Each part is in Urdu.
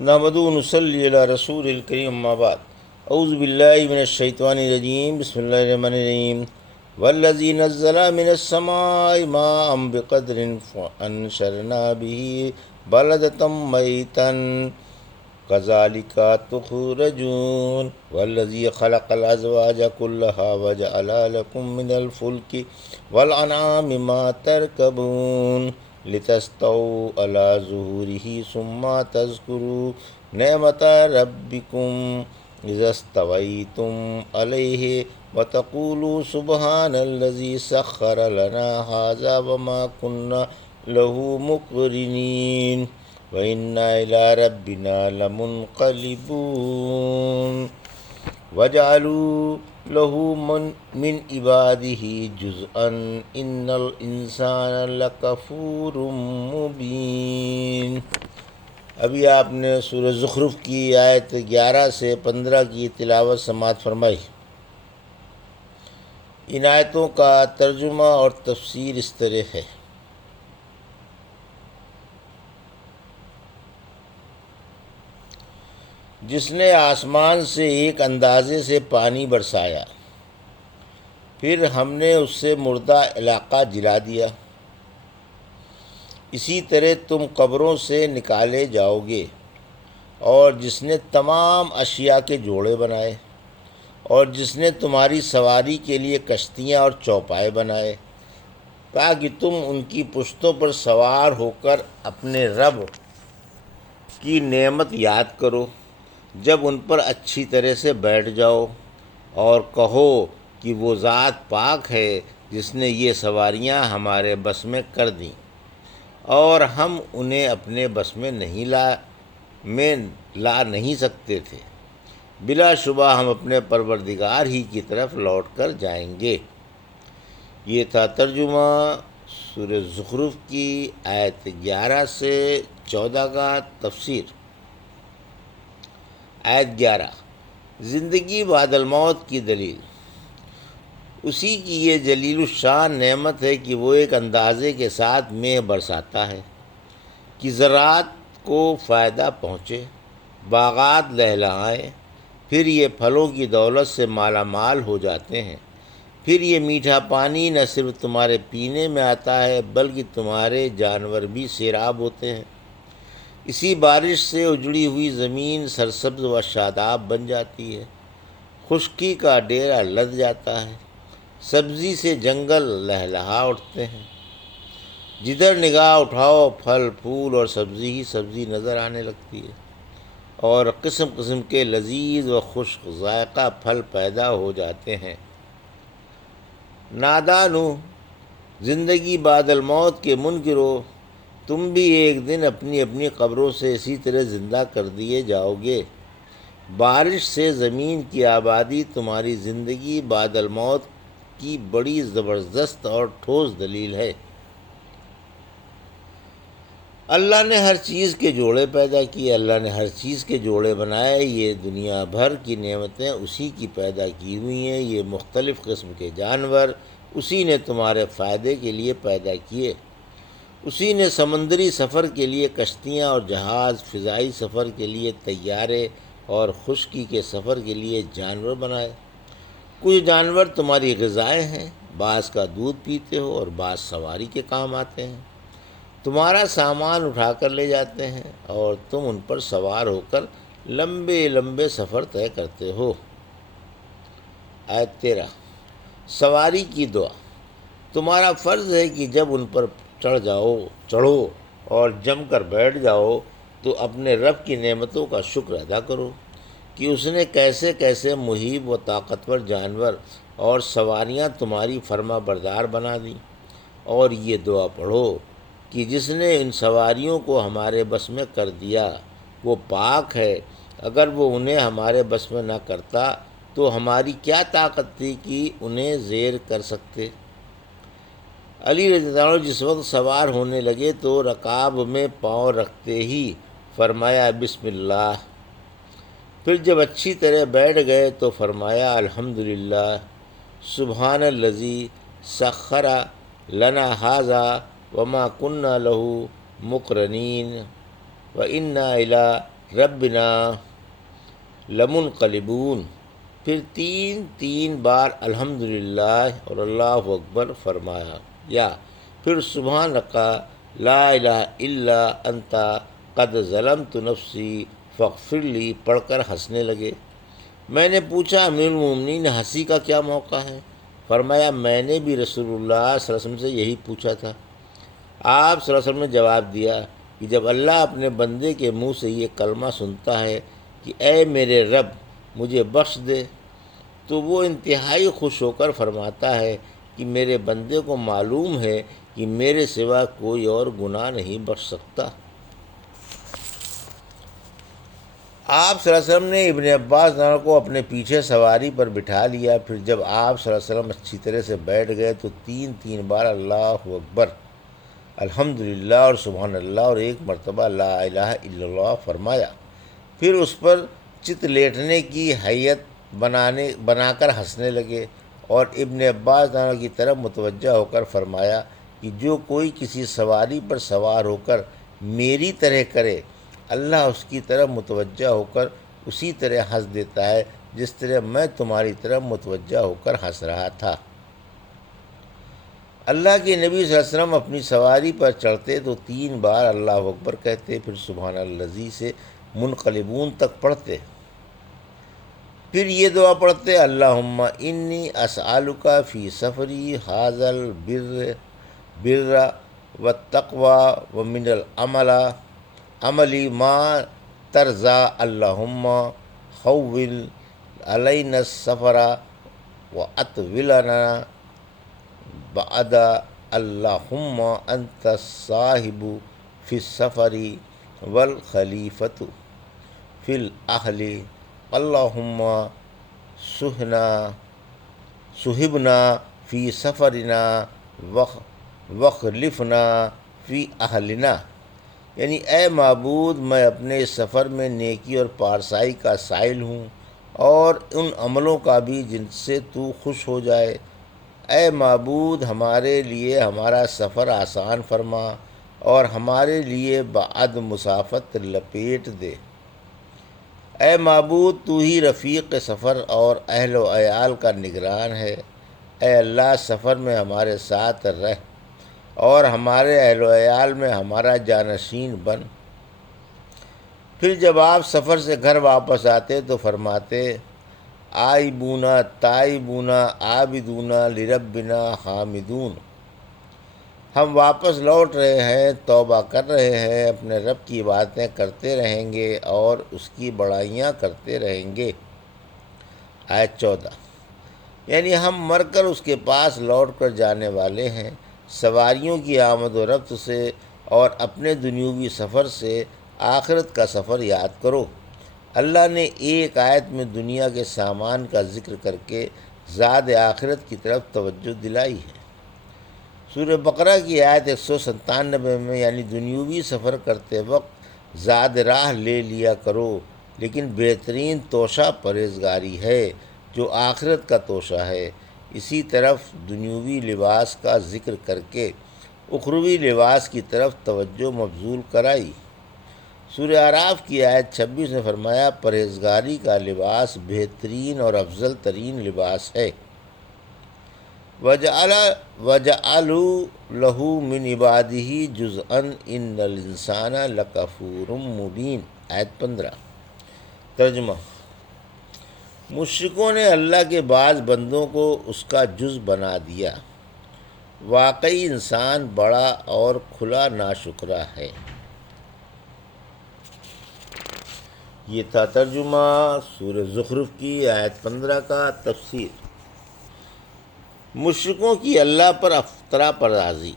نحمدہ و نصلی علی رسول الکریم اما بعد اعوذ باللہ من الشیطان الرجیم بسم اللہ الرحمن الرحیم والذی نزل من السماء ماء بقدر فانشرنا به بلدة میتا کذالک تخرجون والذی خلق الازواج كلها وجعل لكم من الفلك والانعام ما ترکبون لتستووا على ظهوره ثم تذكروا نعمت ربكم اذا استويتم عليه وتقولوا سبحان الذي سخر لنا هذا وما كنا له مقرنين وإنا إلى ربنا لمنقلبون وجعلوا له من عباده جزءا ان الانسان لکفور مبین۔ ابھی آپ نے سورہ زخرف کی آیت 11 سے 15 کی تلاوت سماعت فرمائی۔ ان آیتوں کا ترجمہ اور تفسیر اس طرح ہے۔ جس نے آسمان سے ایک اندازے سے پانی برسایا، پھر ہم نے اس سے مردہ علاقہ جلا دیا، اسی طرح تم قبروں سے نکالے جاؤ گے، اور جس نے تمام اشیاء کے جوڑے بنائے، اور جس نے تمہاری سواری کے لیے کشتیاں اور چوپائے بنائے تاکہ تم ان کی پشتوں پر سوار ہو کر اپنے رب کی نعمت یاد کرو جب ان پر اچھی طرح سے بیٹھ جاؤ، اور کہو کہ وہ ذات پاک ہے جس نے یہ سواریاں ہمارے بس میں کر دیں، اور ہم انہیں اپنے بس میں لا نہیں سکتے تھے۔ بلا شبہ ہم اپنے پروردگار ہی کی طرف لوٹ کر جائیں گے۔ یہ تھا ترجمہ سورہ زخرف کی آیت 11 سے 14 کا تفسیر۔ آیت 11، زندگی بعد الموت کی دلیل۔ اسی کی یہ جلیل الشان نعمت ہے کہ وہ ایک اندازے کے ساتھ مے برساتا ہے کہ زراعت کو فائدہ پہنچے، باغات لہلہائیں، پھر یہ پھلوں کی دولت سے مالا مال ہو جاتے ہیں۔ پھر یہ میٹھا پانی نہ صرف تمہارے پینے میں آتا ہے بلکہ تمہارے جانور بھی سیراب ہوتے ہیں۔ اسی بارش سے اجڑی ہوئی زمین سرسبز و شاداب بن جاتی ہے، خشکی کا ڈیرا لد جاتا ہے، سبزی سے جنگل لہلہا اٹھتے ہیں۔ جدھر نگاہ اٹھاؤ پھل پھول اور سبزی ہی سبزی نظر آنے لگتی ہے، اور قسم قسم کے لذیذ و خشک ذائقہ پھل پیدا ہو جاتے ہیں۔ نادانو، زندگی بعد الموت کے منکرو، تم بھی ایک دن اپنی اپنی قبروں سے اسی طرح زندہ کر دیے جاؤ گے۔ بارش سے زمین کی آبادی تمہاری زندگی بعد الموت کی بڑی زبردست اور ٹھوس دلیل ہے۔ اللہ نے ہر چیز کے جوڑے پیدا کیے، اللہ نے ہر چیز کے جوڑے بنائے۔ یہ دنیا بھر کی نعمتیں اسی کی پیدا کی ہوئی ہیں۔ یہ مختلف قسم کے جانور اسی نے تمہارے فائدے کے لیے پیدا کیے۔ اسی نے سمندری سفر کے لیے کشتیاں اور جہاز، فضائی سفر کے لیے طیارے اور خشکی کے سفر کے لیے جانور بنائے۔ کچھ جانور تمہاری غذائیں ہیں، بعض کا دودھ پیتے ہو اور بعض سواری کے کام آتے ہیں، تمہارا سامان اٹھا کر لے جاتے ہیں اور تم ان پر سوار ہو کر لمبے لمبے سفر طے کرتے ہو۔ آیت 13، سواری کی دعا۔ تمہارا فرض ہے کہ جب ان پر چڑھو اور جم کر بیٹھ جاؤ تو اپنے رب کی نعمتوں کا شکر ادا کرو کہ اس نے کیسے کیسے مہیب و طاقتور جانور اور سواریاں تمہاری فرما بردار بنا دیں، اور یہ دعا پڑھو کہ جس نے ان سواریوں کو ہمارے بس میں کر دیا وہ پاک ہے، اگر وہ انہیں ہمارے بس میں نہ کرتا تو ہماری کیا طاقت تھی کہ انہیں زیر کر سکتے۔ علی رضی اللہ عنہ جس وقت سوار ہونے لگے تو رکاب میں پاؤں رکھتے ہی فرمایا بسم اللہ، پھر جب اچھی طرح بیٹھ گئے تو فرمایا الحمدللہ، سبحان الذی سخر لنا ھذا وما كنا له مقرنین وإنا إلی ربنا لمنقلبون، پھر تین بار الحمدللہ اور اللہ اکبر فرمایا، یا پھر سبحانک لا الہ الا انت قد ظلمت نفسی فاغفر لی پڑھ کر ہنسنے لگے۔ میں نے پوچھا امیر المومنین ہنسی کا کیا موقع ہے؟ فرمایا میں نے بھی رسول اللہ صلی اللہ علیہ وسلم سے یہی پوچھا تھا۔ آپ صلی اللہ علیہ وسلم نے جواب دیا کہ جب اللہ اپنے بندے کے منہ سے یہ کلمہ سنتا ہے کہ اے میرے رب مجھے بخش دے، تو وہ انتہائی خوش ہو کر فرماتا ہے کہ میرے بندے کو معلوم ہے کہ میرے سوا کوئی اور گناہ نہیں بخش سکتا۔ آپ صلی اللہ علیہ وسلم نے ابن عباس عنہ کو اپنے پیچھے سواری پر بٹھا لیا، پھر جب آپ صلی اللہ علیہ وسلم اچھی طرح سے بیٹھ گئے تو تین بار اللہ اکبر، الحمدللہ اور سبحان اللہ اور ایک مرتبہ لا الہ الا اللہ فرمایا، پھر اس پر چت لیٹنے کی حیت بنا کر ہنسنے لگے، اور ابن عباس عنہ کی طرف متوجہ ہو کر فرمایا کہ جو کوئی کسی سواری پر سوار ہو کر میری طرح کرے، اللہ اس کی طرف متوجہ ہو کر اسی طرح ہنس دیتا ہے جس طرح میں تمہاری طرف متوجہ ہو کر ہنس رہا تھا۔ اللہ کے نبی صلی اللہ علیہ وسلم اپنی سواری پر چڑھتے تو 3 بار اللہ اکبر کہتے، پھر سبحان الذی سے منقلبون تک پڑھتے، پھر یہ دعا پڑھتے اللہم انی اسألک فی سفری ھذا البر والتقوی ومن عملی ما ترضی اللہم حول علینا السفر واطولنا بعد اللہم انت الصاحب فی السفر والخلیفۃ فی الاہل اللہم صحبنا فی سفرنا وخلفنا فی اہلنا، یعنی اے معبود میں اپنے اس سفر میں نیکی اور پارسائی کا سائل ہوں اور ان عملوں کا بھی جن سے تو خوش ہو جائے۔ اے معبود ہمارے لیے ہمارا سفر آسان فرما اور ہمارے لیے بعد مسافت لپیٹ دے۔ اے معبود تو ہی رفیق سفر اور اہل و عیال کا نگران ہے، اے اللہ سفر میں ہمارے ساتھ رہ اور ہمارے اہل و عیال میں ہمارا جانشین بن۔ پھر جب آپ سفر سے گھر واپس آتے تو فرماتے آئبونا تائبونا عابدونا لربنا حامدون، ہم واپس لوٹ رہے ہیں، توبہ کر رہے ہیں، اپنے رب کی باتیں کرتے رہیں گے اور اس کی بڑائیاں کرتے رہیں گے۔ آیت 14، یعنی ہم مر کر اس کے پاس لوٹ کر جانے والے ہیں۔ سواریوں کی آمد و رفت سے اور اپنے دنیوی سفر سے آخرت کا سفر یاد کرو۔ اللہ نے ایک آیت میں دنیا کے سامان کا ذکر کر کے زاد آخرت کی طرف توجہ دلائی ہے۔ سورہ بقرہ کی آیت 197 میں یعنی دنیوی سفر کرتے وقت زاد راہ لے لیا کرو، لیکن بہترین توشہ پرہیزگاری ہے جو آخرت کا توشہ ہے۔ اسی طرف دنیوی لباس کا ذکر کر کے اخروی لباس کی طرف توجہ مبذول کرائی۔ سورہ اعراف کی آیت 26 نے فرمایا پرہیزگاری کا لباس بہترین اور افضل ترین لباس ہے۔ وَجَعَلُوا لَهُ مِنْ عِبَادِهِ جُزْءًا إِنَّ الْإِنسَانَ لَكَفُورٌ مُبِينٌ۔ آیت 15۔ ترجمہ، مشرکوں نے اللہ کے بعض بندوں کو اس کا جز بنا دیا، واقعی انسان بڑا اور کھلا ناشکرا ہے۔ یہ تھا ترجمہ سورہ زخرف کی آیت 15 کا تفسیر۔ مشرکوں کی اللہ پر افطرا پردازی۔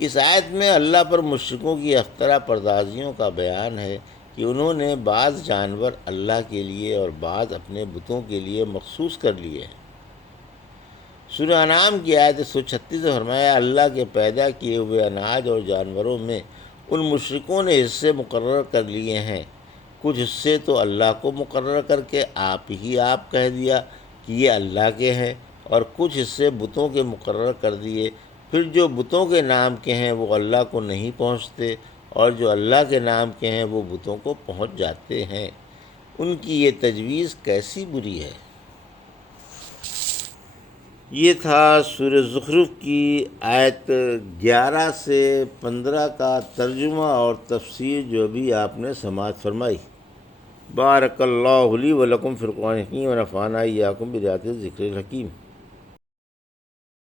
اس آیت میں اللہ پر مشرکوں کی افطرا پردازیوں کا بیان ہے کہ انہوں نے بعض جانور اللہ کے لیے اور بعض اپنے بتوں کے لیے مخصوص کر لیے ہیں۔ سورہ انعام کی آیت 136 میں فرمایا اللہ کے پیدا کیے ہوئے اناج اور جانوروں میں ان مشرکوں نے حصے مقرر کر لیے ہیں، کچھ حصے تو اللہ کو مقرر کر کے آپ کہہ دیا کہ یہ اللہ کے ہیں، اور کچھ حصے بتوں کے مقرر کر دیے، پھر جو بتوں کے نام کے ہیں وہ اللہ کو نہیں پہنچتے، اور جو اللہ کے نام کے ہیں وہ بتوں کو پہنچ جاتے ہیں۔ ان کی یہ تجویز کیسی بری ہے۔ یہ تھا سورہ زخرف کی آیت 11 سے 15 کا ترجمہ اور تفسیر جو بھی آپ نے سماعت فرمائی۔ بارک اللہ لی و لکم فی القرآن الحکیم و نفعنی ایاکم بآیات الذکر الحکیم۔